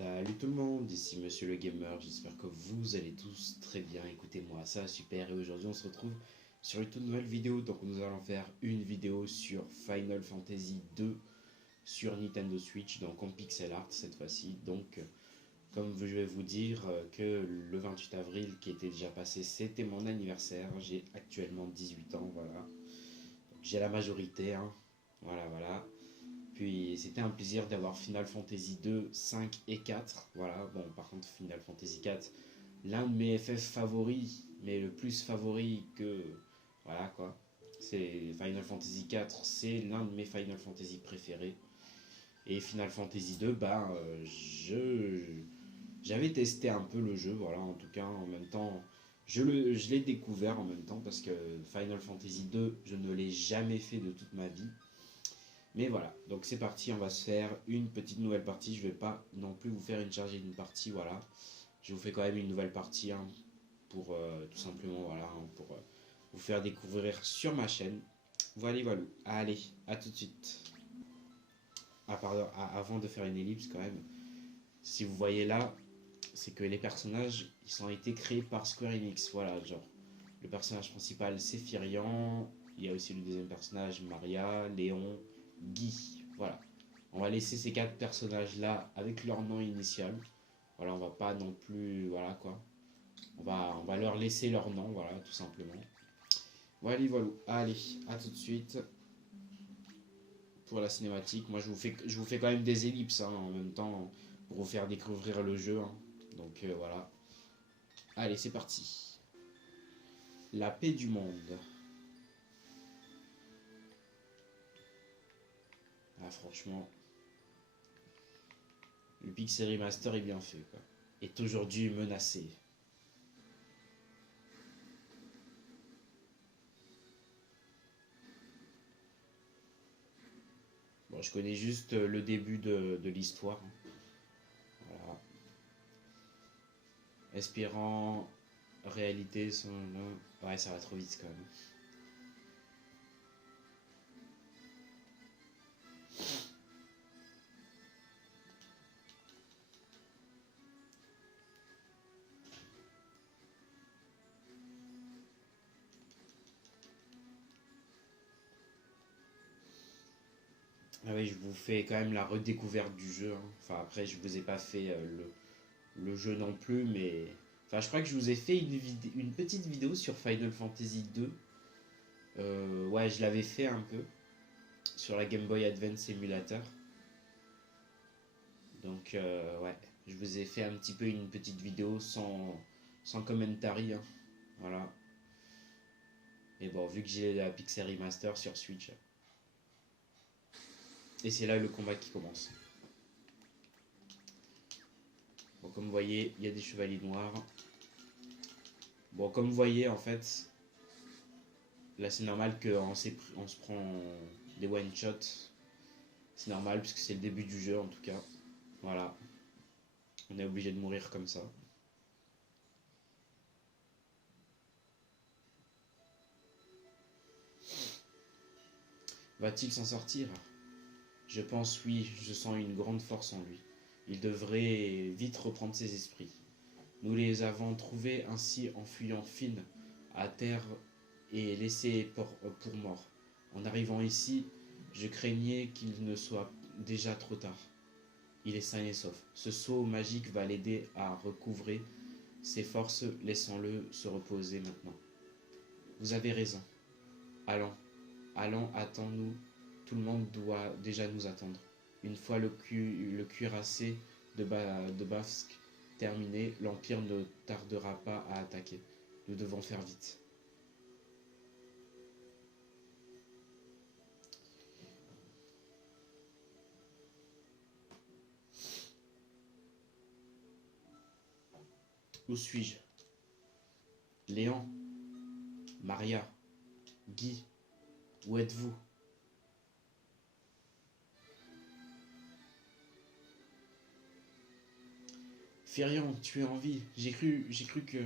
Salut tout le monde, ici Monsieur le Gamer, j'espère que vous allez tous très bien, écoutez-moi, ça va super, et aujourd'hui on se retrouve sur une toute nouvelle vidéo. Donc nous allons faire une vidéo sur Final Fantasy 2 sur Nintendo Switch, donc en pixel art cette fois-ci. Donc comme je vais vous dire que le 28 avril qui était déjà passé, c'était mon anniversaire, j'ai actuellement 18 ans, voilà, j'ai la majorité, hein. Voilà. Puis c'était un plaisir d'avoir Final Fantasy 2, 5 et 4. Voilà, bon, par contre, Final Fantasy 4, l'un de mes FF favoris, mais le plus favori que. Voilà quoi. C'est Final Fantasy 4, c'est l'un de mes Final Fantasy préférés. Et Final Fantasy 2, j'avais testé un peu le jeu, voilà, en tout cas, en même temps. Je l'ai découvert en même temps parce que Final Fantasy 2, je ne l'ai jamais fait de toute ma vie. Mais voilà, donc c'est parti, on va se faire une petite nouvelle partie. Je vais pas non plus vous faire une chargée d'une partie, voilà. Je vous fais quand même une nouvelle partie, hein, pour tout simplement, voilà, hein, pour vous faire découvrir sur ma chaîne. Voilà. Allez, à tout de suite. Ah pardon, avant de faire une ellipse quand même, si vous voyez là, c'est que les personnages, ils ont été créés par Square Enix, voilà, genre. Le personnage principal, c'est Firian. Il y a aussi le deuxième personnage, Maria, Léon, Guy. Voilà. On va laisser ces quatre personnages-là avec leur nom initial. Voilà, on va pas non plus. Voilà quoi. On va leur laisser leur nom, voilà, tout simplement. Voilà. Allez, à tout de suite. Pour la cinématique. Moi, je vous fais quand même des ellipses, hein, en même temps pour vous faire découvrir le jeu, hein. Donc voilà. Allez, c'est parti. La paix du monde. Ah, franchement, le Pixel Remaster est bien fait, quoi. Est aujourd'hui menacé. Bon, je connais juste le début de l'histoire, hein. Voilà. Espérant, réalité sont là. Ouais, ça va trop vite quand même. Ah oui, je vous fais quand même la redécouverte du jeu, hein. Enfin, après, je vous ai pas fait le jeu non plus, mais. Enfin, je crois que je vous ai fait une petite vidéo sur Final Fantasy 2. Ouais, je l'avais fait un peu sur la Game Boy Advance Emulator. Donc, ouais, je vous ai fait un petit peu une petite vidéo sans commentary, hein. Voilà. Et bon, vu que j'ai la Pixel Remaster sur Switch. Et c'est là le combat qui commence. Bon, comme vous voyez, il y a des chevaliers noirs. Bon, comme vous voyez, en fait, là c'est normal qu'on se prend des one-shots. C'est normal, puisque c'est le début du jeu en tout cas. Voilà. On est obligé de mourir comme ça. Va-t-il s'en sortir? Je pense oui, je sens une grande force en lui. Il devrait vite reprendre ses esprits. Nous les avons trouvés ainsi en fuyant Finn à terre et laissés pour morts. En arrivant ici, je craignais qu'il ne soit déjà trop tard. Il est sain et sauf. Ce sceau magique va l'aider à recouvrer ses forces, laissons-le se reposer maintenant. Vous avez raison. Allons, attends-nous. Tout le monde doit déjà nous attendre. Une fois le cuirassé de Bafsk terminé, l'Empire ne tardera pas à attaquer. Nous devons faire vite. Où suis-je? Léon? Maria? Guy? Où êtes-vous? Firion, tu es en vie. J'ai cru que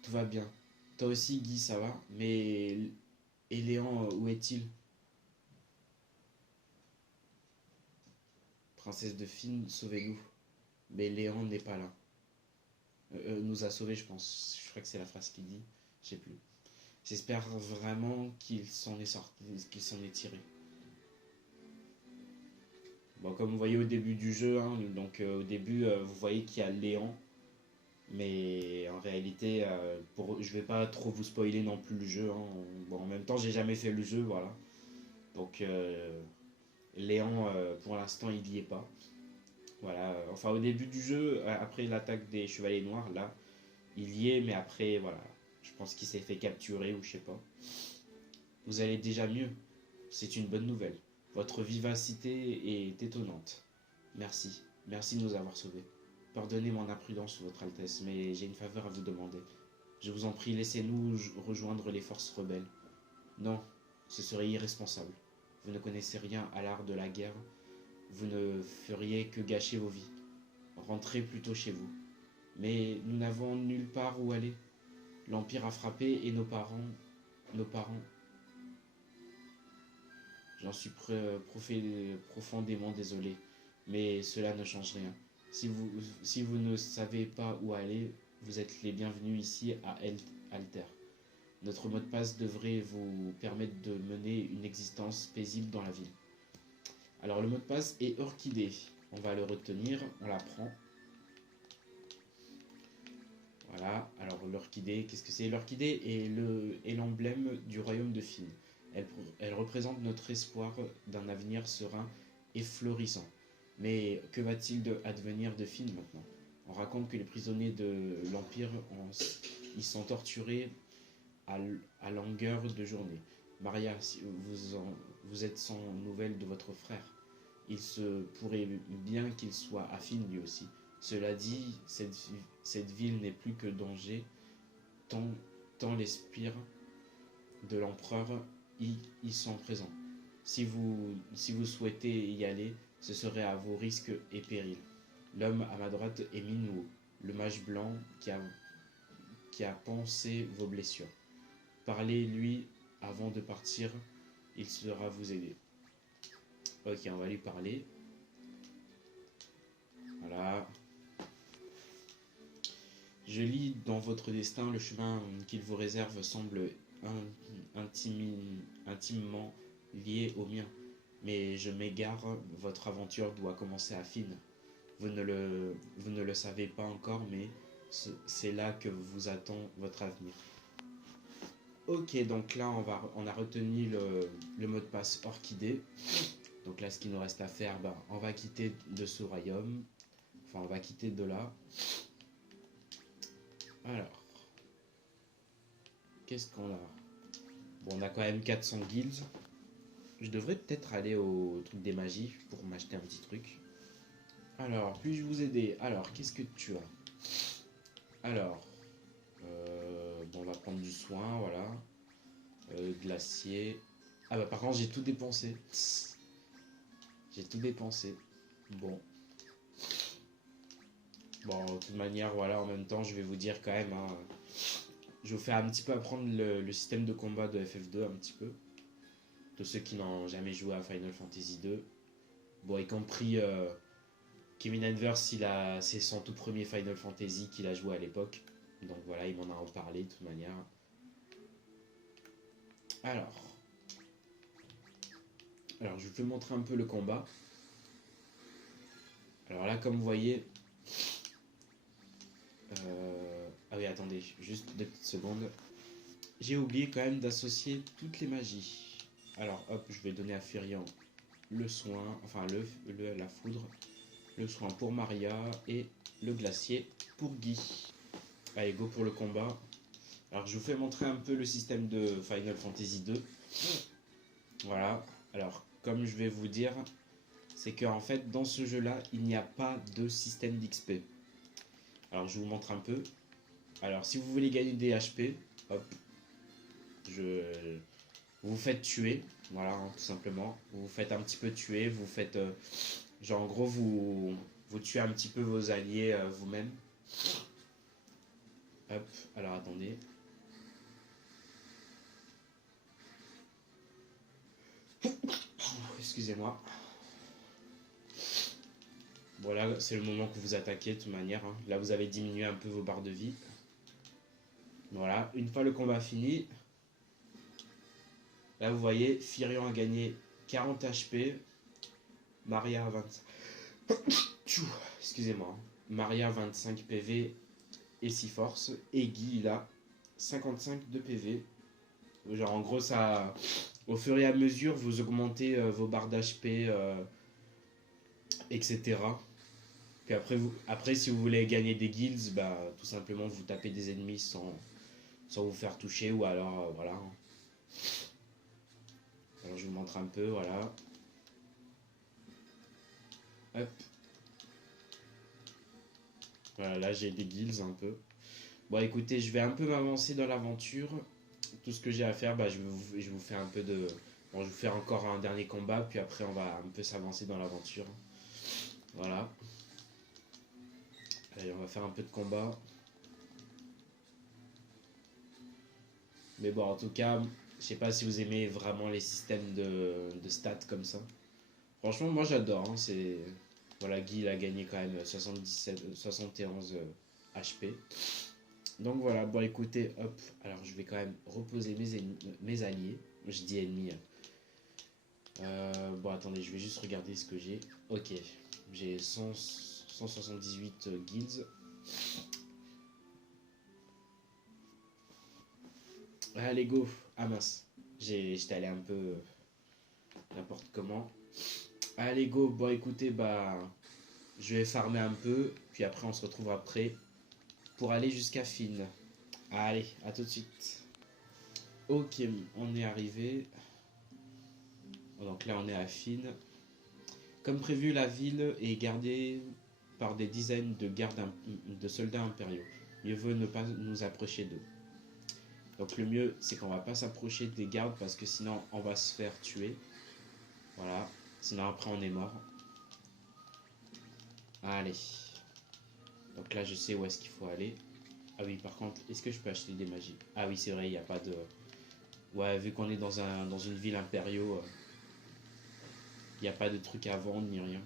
tout va bien. Toi aussi, Guy, ça va. Mais et Léon, où est-il? Princesse de Fine, sauvez-nous. mais Léon n'est pas là. Nous a sauvés, je pense. Je crois que c'est la phrase qu'il dit. Je sais plus. J'espère vraiment qu'il s'en est sorti, qu'il s'en est tiré. Bon, comme vous voyez au début du jeu, hein, donc au début, vous voyez qu'il y a Léon. Mais en réalité, je vais pas trop vous spoiler non plus le jeu. Hein. Bon, en même temps, j'ai jamais fait le jeu, voilà. Donc, Léon, pour l'instant, il y est pas. Voilà. Enfin, au début du jeu, après l'attaque des Chevaliers Noirs, là, il y est, mais après, voilà. Je pense qu'il s'est fait capturer ou je sais pas. Vous allez déjà mieux. C'est une bonne nouvelle. Votre vivacité est étonnante. Merci. Merci de nous avoir sauvés. Pardonnez mon imprudence, Votre Altesse, mais j'ai une faveur à vous demander. Je vous en prie, laissez-nous rejoindre les forces rebelles. Non, ce serait irresponsable. Vous ne connaissez rien à l'art de la guerre. Vous ne feriez que gâcher vos vies. Rentrez plutôt chez vous. Mais nous n'avons nulle part où aller. L'Empire a frappé et nos parents, j'en suis profondément désolé, mais cela ne change rien. Si vous ne savez pas où aller, vous êtes les bienvenus ici à Alter. Notre mot de passe devrait vous permettre de mener une existence paisible dans la ville. Alors le mot de passe est orchidée. On va le retenir, on la prend. Voilà, alors l'orchidée, qu'est-ce que c'est? L'orchidée est l'emblème du royaume de Fine. Elle représente notre espoir d'un avenir serein et florissant. Mais que va-t-il advenir de Fine maintenant? On raconte que les prisonniers de l'Empire y sont torturés à longueur de journée. Maria, si vous êtes sans nouvelles de votre frère. Il se pourrait bien qu'il soit à Fine lui aussi. Cela dit, cette ville n'est plus que danger, tant les spires de l'empereur y sont présents. Si vous souhaitez y aller, ce serait à vos risques et périls. L'homme à ma droite est Minwoo, le mage blanc qui a pansé vos blessures. Parlez-lui avant de partir, il saura vous aider. Ok, on va lui parler. Voilà. Je lis dans votre destin, le chemin qu'il vous réserve semble intimement lié au mien. Mais je m'égare, votre aventure doit commencer à Fine. Vous ne le savez pas encore, mais c'est là que vous attend votre avenir. Ok, donc là on a retenu le mot de passe orchidée. Donc là ce qu'il nous reste à faire, on va quitter de ce royaume. Enfin on va quitter de là. Alors, qu'est-ce qu'on a? Bon, on a quand même 400 guilds. Je devrais peut-être aller au truc des magies pour m'acheter un petit truc. Alors, puis-je vous aider? Alors, qu'est-ce que tu as? Alors, bon, on va prendre du soin, voilà. Glacier. Ah bah par contre, j'ai tout dépensé. J'ai tout dépensé. Bon. Bon, de toute manière, voilà, en même temps, je vais vous dire quand même, hein, je vais vous faire un petit peu apprendre le système de combat de FF2, un petit peu. De ceux qui n'ont jamais joué à Final Fantasy 2. Bon, y compris Kevin Anvers, c'est son tout premier Final Fantasy qu'il a joué à l'époque. Donc voilà, il m'en a reparlé de toute manière. Alors, je vais vous montrer un peu le combat. Alors là, comme vous voyez... Ah oui, attendez, juste 2 petites secondes. J'ai oublié quand même d'associer toutes les magies. Alors hop, je vais donner à Firion le soin, enfin la foudre, le soin pour Maria et le glacier pour Guy. Allez, go pour le combat. Alors je vous fais montrer un peu le système de Final Fantasy 2. Voilà, alors comme je vais vous dire, c'est qu'en fait dans ce jeu là, il n'y a pas de système d'XP. Alors je vous montre un peu. Alors si vous voulez gagner des HP, hop, vous vous faites tuer, voilà, hein, tout simplement. Vous vous faites un petit peu tuer, vous faites, genre en gros vous tuez un petit peu vos alliés vous-même. Hop, alors attendez. Excusez-moi. Voilà, c'est le moment que vous attaquez de toute manière, hein. Là, vous avez diminué un peu vos barres de vie. Voilà, une fois le combat fini, là vous voyez, Firion a gagné 40 HP, Maria 25. Excusez-moi. Maria 25 PV et 6 forces. Et Guy il a 55 de PV. Genre en gros ça. Au fur et à mesure vous augmentez vos barres d'HP, etc. Puis après si vous voulez gagner des guilds, bah tout simplement vous tapez des ennemis sans vous faire toucher ou alors voilà. Alors je vous montre un peu, voilà. Hop. Voilà, là j'ai des guilds un peu. Bon écoutez, je vais un peu m'avancer dans l'aventure. Tout ce que j'ai à faire, bah, je vous fais un peu de... Bon, je vais vous faire encore un dernier combat, puis après on va un peu s'avancer dans l'aventure. Voilà. Allez, on va faire un peu de combat. Mais bon, en tout cas, je sais pas si vous aimez vraiment les systèmes de stats comme ça. Franchement, moi j'adore, hein, c'est... Voilà, Guy il a gagné quand même 71 HP. Donc voilà, bon écoutez, hop, alors je vais quand même reposer mes alliés. Je dis ennemis. Bon attendez, je vais juste regarder ce que j'ai. Ok, j'ai 178 guilds. Allez go. Ah mince, j'étais allé un peu n'importe comment. Allez go, bon écoutez, bah je vais farmer un peu, puis après on se retrouve après pour aller jusqu'à Finn. Allez, à tout de suite. Ok, on est arrivé. Donc là on est à Finn. Comme prévu, la ville est gardée par des dizaines de soldats impériaux. Mieux vaut ne pas nous approcher d'eux. Donc le mieux, c'est qu'on va pas s'approcher des gardes parce que sinon on va se faire tuer. Voilà. Sinon après on est mort. Allez. Donc là je sais où est-ce qu'il faut aller. Ah oui, par contre, est-ce que je peux acheter des magies? Ah oui, c'est vrai, il n'y a pas de... Ouais, vu qu'on est dans une ville impériaux, il n'y a pas de trucs à vendre ni rien.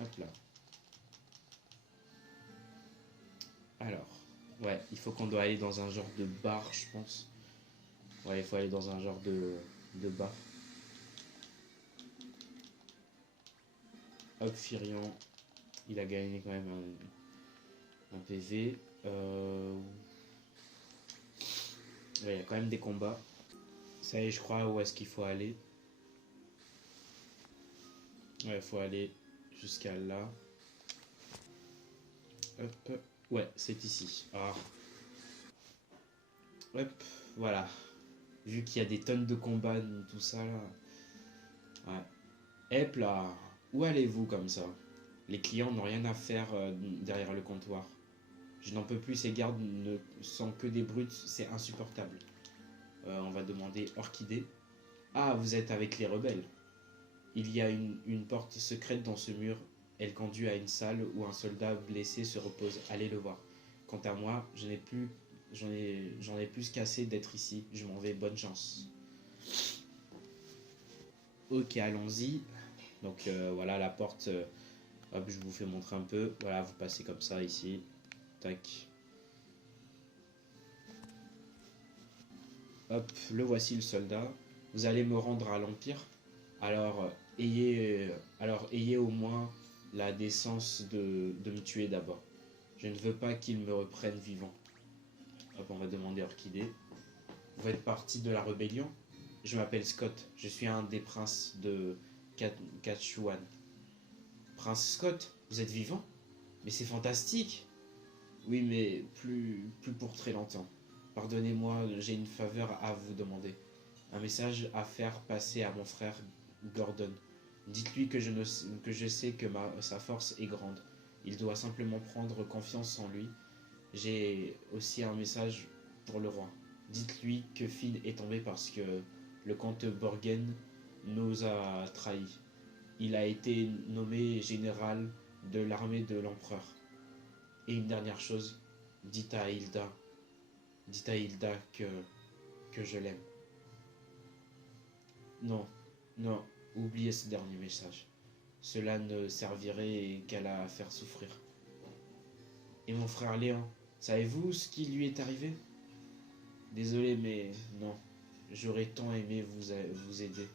Hop là. Alors, ouais, il faut qu'on doit aller dans un genre de bar, je pense. Ouais, il faut aller dans un genre de bar. Hop, Firion, il a gagné quand même un PV. Ouais, il y a quand même des combats. Ça y est, je crois où est-ce qu'il faut aller. Ouais, il faut aller jusqu'à là. Hop. Ouais, c'est ici. Ah. Hop, voilà. Vu qu'il y a des tonnes de combats, tout ça là. Ouais. Hop là. Où allez-vous comme ça? Les clients n'ont rien à faire derrière le comptoir. Je n'en peux plus, ces gardes ne sont que des brutes, c'est insupportable. On va demander Orchidée. Ah, vous êtes avec les rebelles. Il y a une porte secrète dans ce mur. Elle conduit à une salle où un soldat blessé se repose. Allez le voir. Quant à moi, j'en ai plus qu'assez d'être ici. Je m'en vais, bonne chance. Ok, allons-y. Donc voilà la porte. Hop, je vous fais montrer un peu. Voilà, vous passez comme ça ici. Tac. Hop, le voici le soldat. Vous allez me rendre à l'Empire. Alors, ayez au moins la décence de me tuer d'abord. Je ne veux pas qu'ils me reprennent vivant. Hop, on va demander Orchidée. Vous faites partie de la rébellion? Je m'appelle Scott. Je suis un des princes de Kachuan. Prince Scott, vous êtes vivant? Mais c'est fantastique! Oui, mais plus pour très longtemps. Pardonnez-moi, j'ai une faveur à vous demander. Un message à faire passer à mon frère Gordon. Dites-lui que je sais que sa force est grande. Il doit simplement prendre confiance en lui. J'ai aussi un message pour le roi. Dites-lui que Finn est tombé parce que le comte Borgen nous a trahis. Il a été nommé général de l'armée de l'empereur. Et une dernière chose, dites à Hilda que je l'aime. Non, non, oubliez ce dernier message. cela ne servirait qu'à la faire souffrir. Et mon frère Léon, savez-vous ce qui lui est arrivé? Désolé, mais non. J'aurais tant aimé vous aider.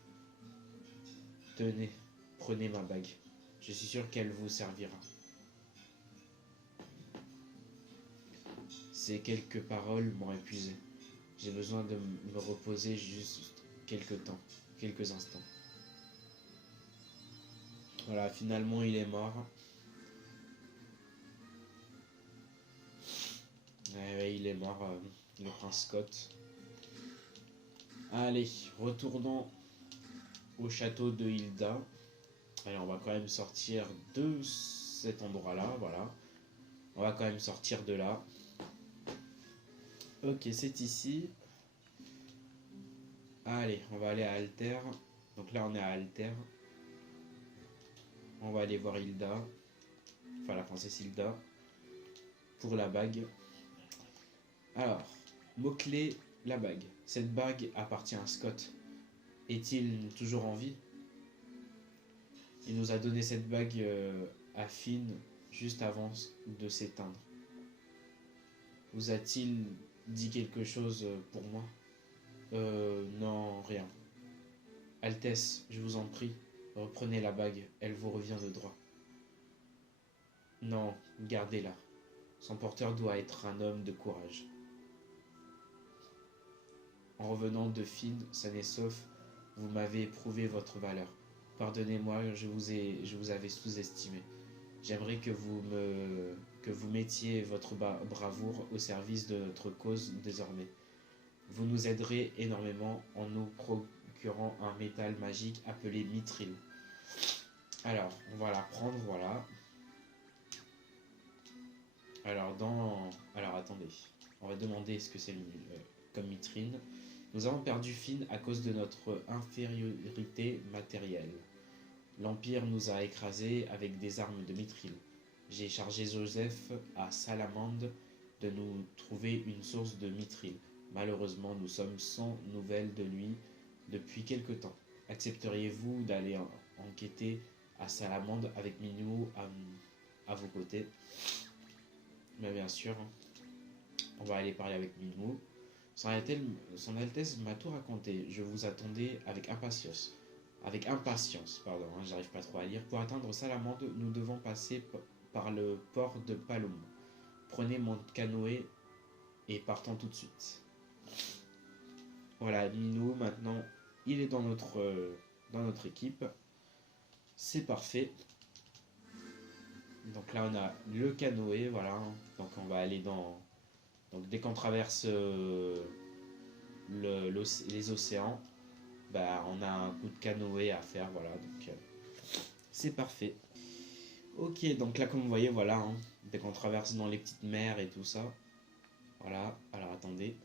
Tenez, prenez ma bague. Je suis sûr qu'elle vous servira. Ces quelques paroles m'ont épuisé. J'ai besoin de me reposer juste quelques instants. Voilà, finalement il est mort. Ouais, il est mort, le prince Scott. Allez, retournons au château de Hilda. Allez, on va quand même sortir de cet endroit-là, voilà. On va quand même sortir de là. Ok, c'est ici. Allez, on va aller à Alter. Donc là, on est à Alter. On va aller voir Hilda. Enfin, la princesse Hilda. Pour la bague. Alors, mot-clé, la bague. Cette bague appartient à Scott. Est-il toujours en vie? Il nous a donné cette bague à Finn juste avant de s'éteindre. Vous a-t-il dit quelque chose pour moi? Non, rien. Altesse, je vous en prie, reprenez la bague, elle vous revient de droit. Non, gardez-la. Son porteur doit être un homme de courage. En revenant de Finn, sain et sauf, vous m'avez éprouvé votre valeur. Pardonnez-moi, je vous avais sous-estimé. J'aimerais que vous mettiez votre bravoure au service de notre cause désormais. Vous nous aiderez énormément en nous procurant un métal magique appelé mithril. Alors, on va la prendre, voilà. Alors, attendez. On va demander ce que c'est comme mithril. Nous avons perdu Finn à cause de notre infériorité matérielle. L'Empire nous a écrasés avec des armes de mithril. J'ai chargé Joseph à Salamande de nous trouver une source de mithril. Malheureusement, nous sommes sans nouvelles de lui depuis quelque temps. Accepteriez-vous d'aller enquêter à Salamande avec Minou à vos côtés? Mais bien sûr, on va aller parler avec Minou. Son Altesse m'a tout raconté. Je vous attendais avec impatience. Pardon, j'arrive pas trop à lire. Pour atteindre Salamande, nous devons passer par le port de Paloum. Prenez mon canoë et partons tout de suite. Voilà, Minou, maintenant, il est dans notre équipe. C'est parfait. Donc là, on a le canoë, voilà. Donc on va aller dans... Donc dès qu'on traverse les océans, bah, on a un coup de canoë à faire, voilà. Donc c'est parfait. Ok, donc là, comme vous voyez, voilà. Dès qu'on traverse dans les petites mers et tout ça. Voilà, alors attendez.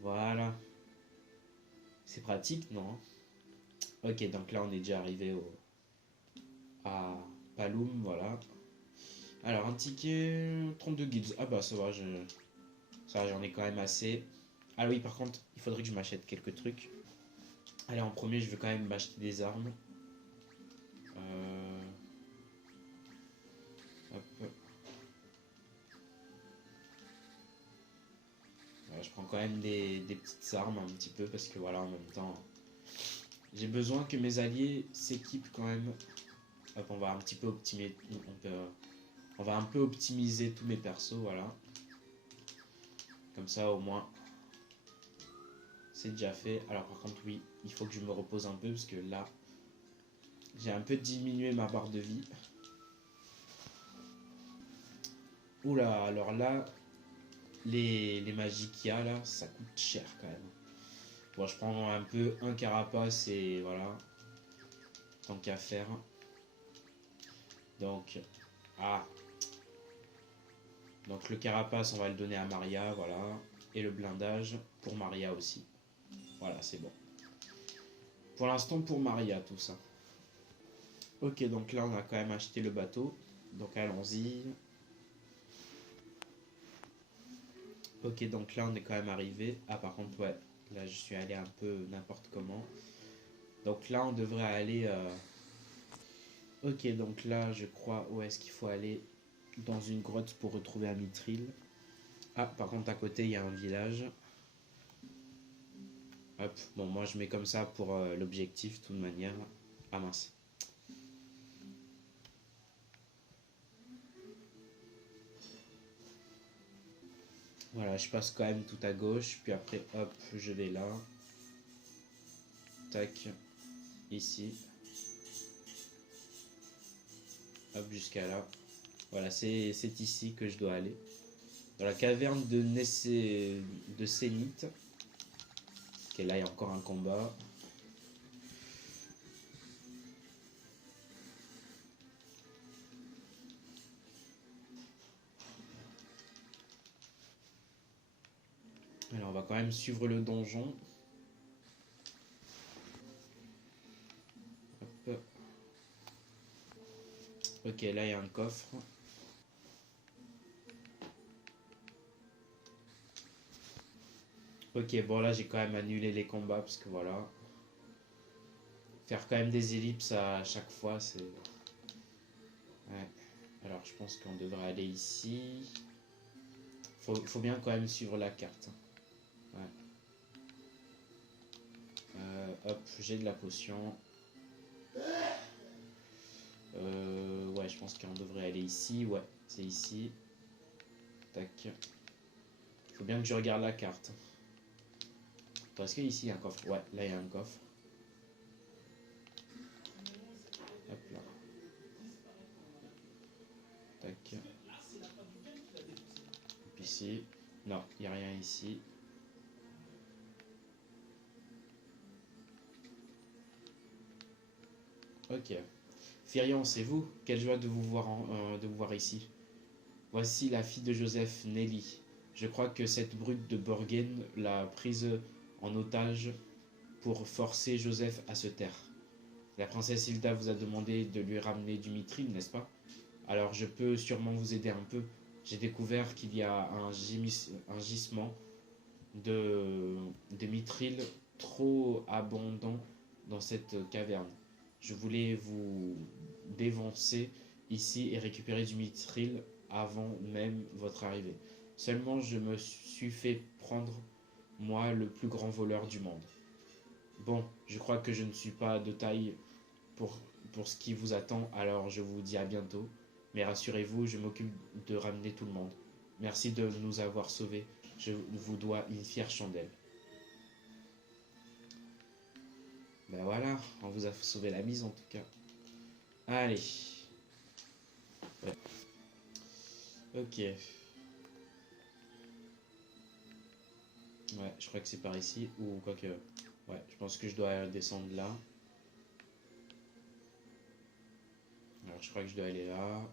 Voilà. C'est pratique, non? Ok, donc là, on est déjà arrivé à Paloum, voilà. Alors, un ticket, 32 guides. Ah bah, ça va, j'en ai quand même assez. Ah oui, par contre, il faudrait que je m'achète quelques trucs. Allez, en premier, je vais quand même m'acheter des armes. Hop. Voilà, je prends quand même des petites armes un petit peu parce que voilà, en même temps, j'ai besoin que mes alliés s'équipent quand même. Hop, on va un petit peu optimiser. On va un peu optimiser tous mes persos, voilà. Comme ça, au moins, c'est déjà fait. Alors par contre, oui, il faut que je me repose un peu parce que là, j'ai un peu diminué ma barre de vie. Oula, alors là, les magies qu'il y a là, ça coûte cher quand même. Bon, je prends un peu un carapace et voilà. Tant qu'à faire. Donc, donc le carapace, on va le donner à Maria, voilà. Et le blindage pour Maria aussi. Voilà, c'est bon. Pour l'instant, pour Maria, tout ça. Ok, donc là, on a quand même acheté le bateau. Donc allons-y. Ok, donc là, on est quand même arrivé. Ah, par contre, ouais. Là, je suis allé un peu n'importe comment. Donc là, on devrait aller... Ok, donc là, je crois, où est-ce qu'il faut aller? Dans une grotte pour retrouver un mithril. Ah, par contre, à côté, il y a un village. Hop, bon, moi, je mets comme ça pour l'objectif, de toute manière. Ah mince. Voilà, je passe quand même tout à gauche, puis après, hop, je vais là. Tac, ici. Hop, jusqu'à là. Voilà, c'est ici que je dois aller. Dans la caverne de Sénite. Ok, là, il y a encore un combat. Alors, on va quand même suivre le donjon. Hop. Ok, là, il y a un coffre. Ok, bon, là, j'ai quand même annulé les combats, parce que voilà. Faire quand même des ellipses à chaque fois, c'est... Ouais. Alors, je pense qu'on devrait aller ici. Faut bien quand même suivre la carte. Ouais. Hop, j'ai de la potion. Ouais, je pense qu'on devrait aller ici. Ouais, c'est ici. Tac. Faut bien que je regarde la carte. Est-ce qu'ici il y a un coffre? Ouais, là il y a un coffre. Hop là. Tac. Puis ici. Non, il n'y a rien ici. Ok. Firion, c'est vous? Quelle joie de vous voir, de vous voir ici. Voici la fille de Joseph, Nelly. Je crois que cette brute de Borgen l'a prise en otage pour forcer Joseph à se taire. La princesse Hilda vous a demandé de lui ramener du mithril, n'est-ce pas? Alors je peux sûrement vous aider un peu. J'ai découvert qu'il y a un gisement de mithril trop abondant dans cette caverne. Je voulais vous dévancer ici et récupérer du mithril avant même votre arrivée. Seulement je me suis fait prendre, moi, le plus grand voleur du monde. Bon, je crois que je ne suis pas de taille pour, pour ce qui vous attend, alors je vous dis à bientôt. Mais rassurez-vous, je m'occupe de ramener tout le monde. Merci de nous avoir sauvés. Je vous dois une fière chandelle. Ben voilà, on vous a sauvé la mise en tout cas. Allez. Ouais. Ok. Ouais, je crois que c'est par ici. Ou quoi que... Ouais, je pense que je dois descendre là. Alors je crois que je dois aller là.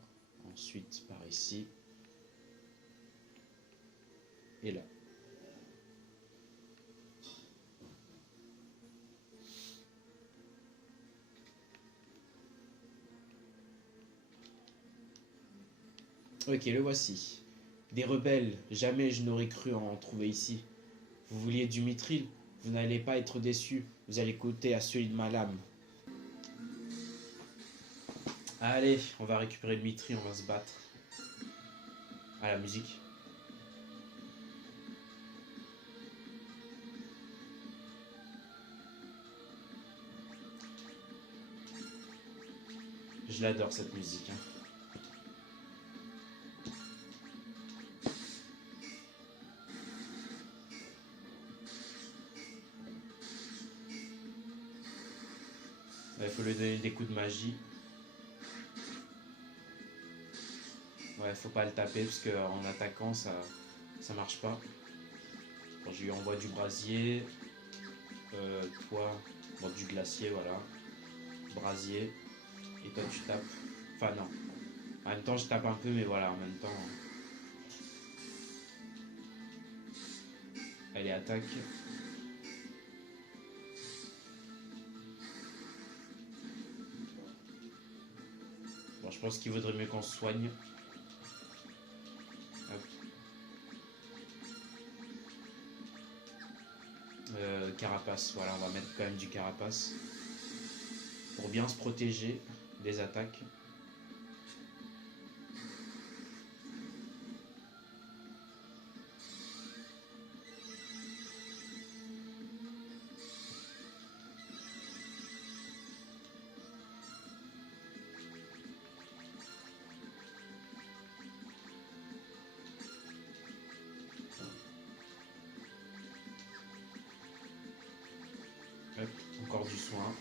Ensuite par ici. Et là. Ok, le voici. Des rebelles, jamais je n'aurais cru en trouver ici. Vous vouliez du mithril? Vous n'allez pas être déçus. Vous allez goûter à celui de ma lame. Allez, on va récupérer le mithril, on va se battre. Ah, la musique. Je l'adore cette musique. Hein. Il faut lui donner des coups de magie. Ouais, faut pas le taper parce qu'en attaquant ça marche pas. Bon, je lui envoie du brasier. Toi, bon, du glacier, voilà. Brasier. Et toi tu tapes. Enfin non. En même temps je tape un peu mais voilà, en même temps. Allez, attaque. Bon, je pense qu'il vaudrait mieux qu'on se soigne. Hop. Carapace, voilà, on va mettre quand même du carapace. pour bien se protéger des attaques. Hop, encore du soin.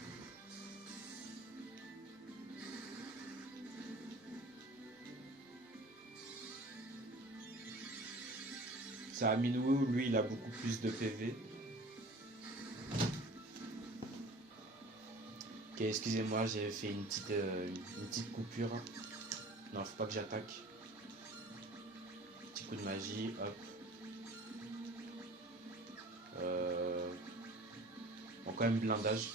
Ça, Minou, lui, il a beaucoup plus de PV. Ok, excusez-moi, j'ai fait une petite coupure. Non, faut pas que j'attaque. Petit coup de magie, hop. Bon, quand même blindage.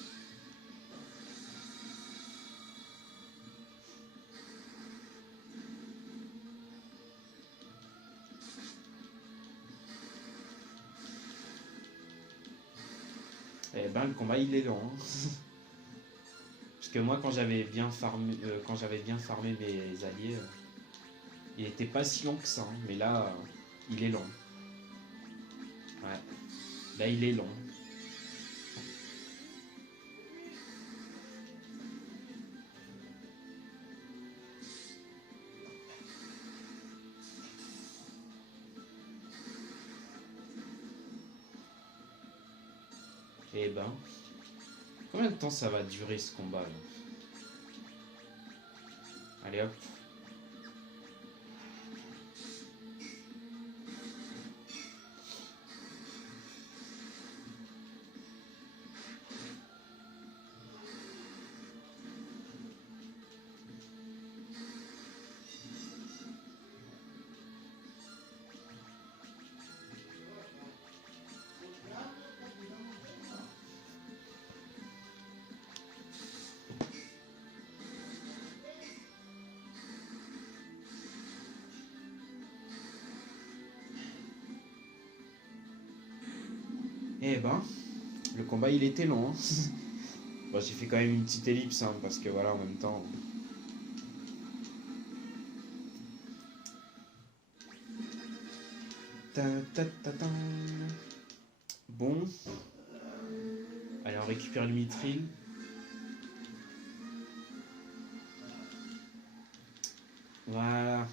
Eh ben, le combat, il est lent. Hein. Parce que moi, quand j'avais bien farmé mes alliés, il était pas si long que ça. Hein. Mais là, il est long. Ouais. Là, il est long. Eh ben, combien de temps ça va durer ce combat là? Allez hop. Eh ben, le combat il était long. Hein. Bon, j'ai fait quand même une petite ellipse hein, parce que voilà, en même temps. Ta, ta, ta, ta. Bon. Allez, on récupère le mithril. Voilà.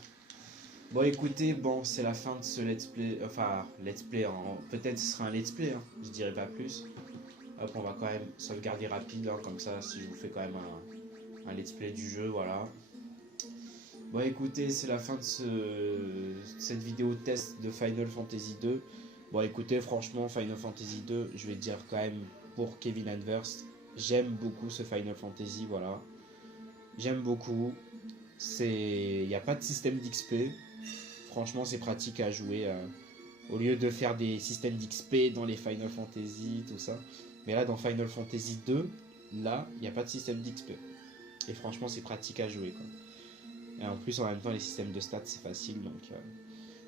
Bon, écoutez, bon, c'est la fin de ce let's play. Enfin, let's play. Peut-être ce sera un let's play, hein, je dirais pas plus. Hop, on va quand même sauvegarder rapide, hein, comme ça, si je vous fais quand même un let's play du jeu, voilà. Bon, écoutez, c'est la fin de cette vidéo test de Final Fantasy 2. Bon, écoutez, franchement, Final Fantasy 2, je vais dire quand même pour Kevin Anverst, j'aime beaucoup ce Final Fantasy, voilà. J'aime beaucoup. Il n'y a pas de système d'XP. Franchement, c'est pratique à jouer. Au lieu de faire des systèmes d'XP dans les Final Fantasy, tout ça. Mais là, dans Final Fantasy 2, là, il n'y a pas de système d'XP. Et franchement, c'est pratique à jouer, quoi. Et en plus, en même temps, les systèmes de stats, c'est facile. Donc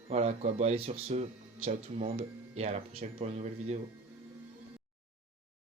voilà, quoi. Bon, allez, sur ce, ciao tout le monde. Et à la prochaine pour une nouvelle vidéo.